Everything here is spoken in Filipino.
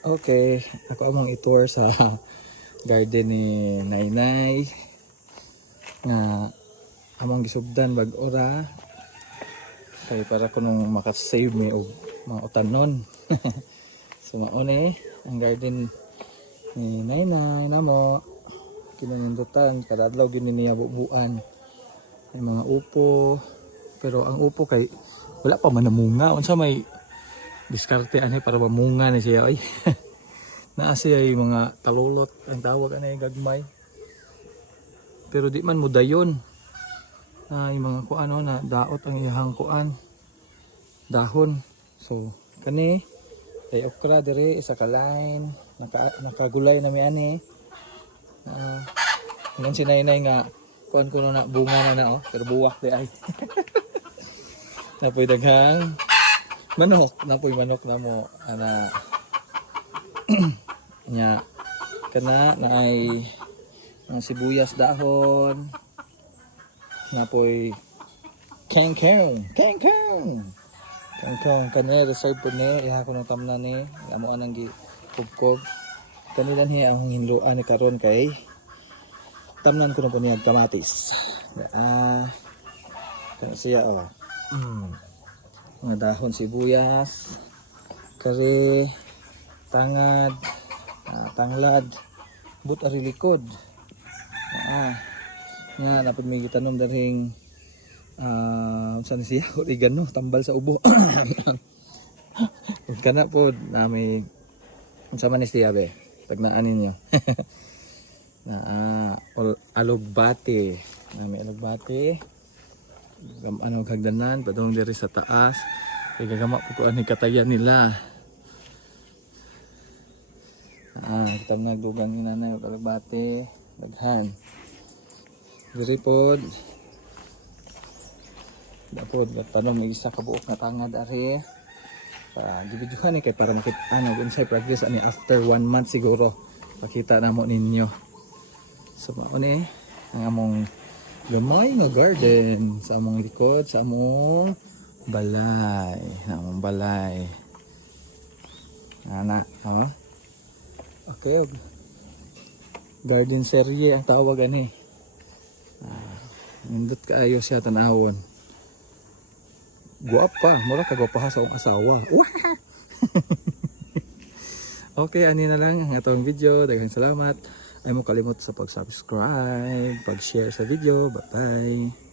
Okay, ako among i-tour sa garden ni Nainay nga among gisugdan bag-ora kay para kunong makasave mi og mga utanon. So mauni ang garden ni Nainay namo kinahingdutan kada adlaw gyud niya bubuan. May mga upo pero ang upo kay wala pa man namunga unsa may diskarte ani para mamunga ni siya ay. Naa siya yung mga talulot ang tawag ani gagmay. Pero di man mudayon. Yung mga kuano na daot ang iyang kuan dahon. So kani ay okra dire isa ka line nakagulay na mi ani. Ngan si Nainay nga kuan kuno na bunga na oh pero buwak di ay. Napoy daghang manok, napoy manok na mo ana nya kana na ay sibuyas dahon napoy kangkong kanila reserve po ni iha ko ng tamna ni amo anang gikubkob kanila niya ang hinluan ni karon kay tamnan ko na po niya kamatis kan siya oh mga dahon sibuyas kare tangad tanglad but ari likod nga napud may gitanom daring saan siya oregano tambal sa ubo kana pod na may unsa man siya be tagnaan ninyo na alugbati na may alugbati ano hagdanan padung diri sa taas kay gagama po ko ani katayan nila kita nagdugang ni nanay og alugbati daghan diri pod dapod paano may isa ka buok na tangad ari gibidyuhan ni kay para makita ano unsay progress ani after 1 month siguro pakita namo ninyo so mao ni ang among gamay nga garden sa among likod sa among balay ana okay garden serye ang tawag ani nindot kaayo siya tanawon guwapa mura ka guwapa sa akong asawa okay ani na lang ang atong video daghang salamat ay mo kalimot sa pag-subscribe pag-share sa video bye bye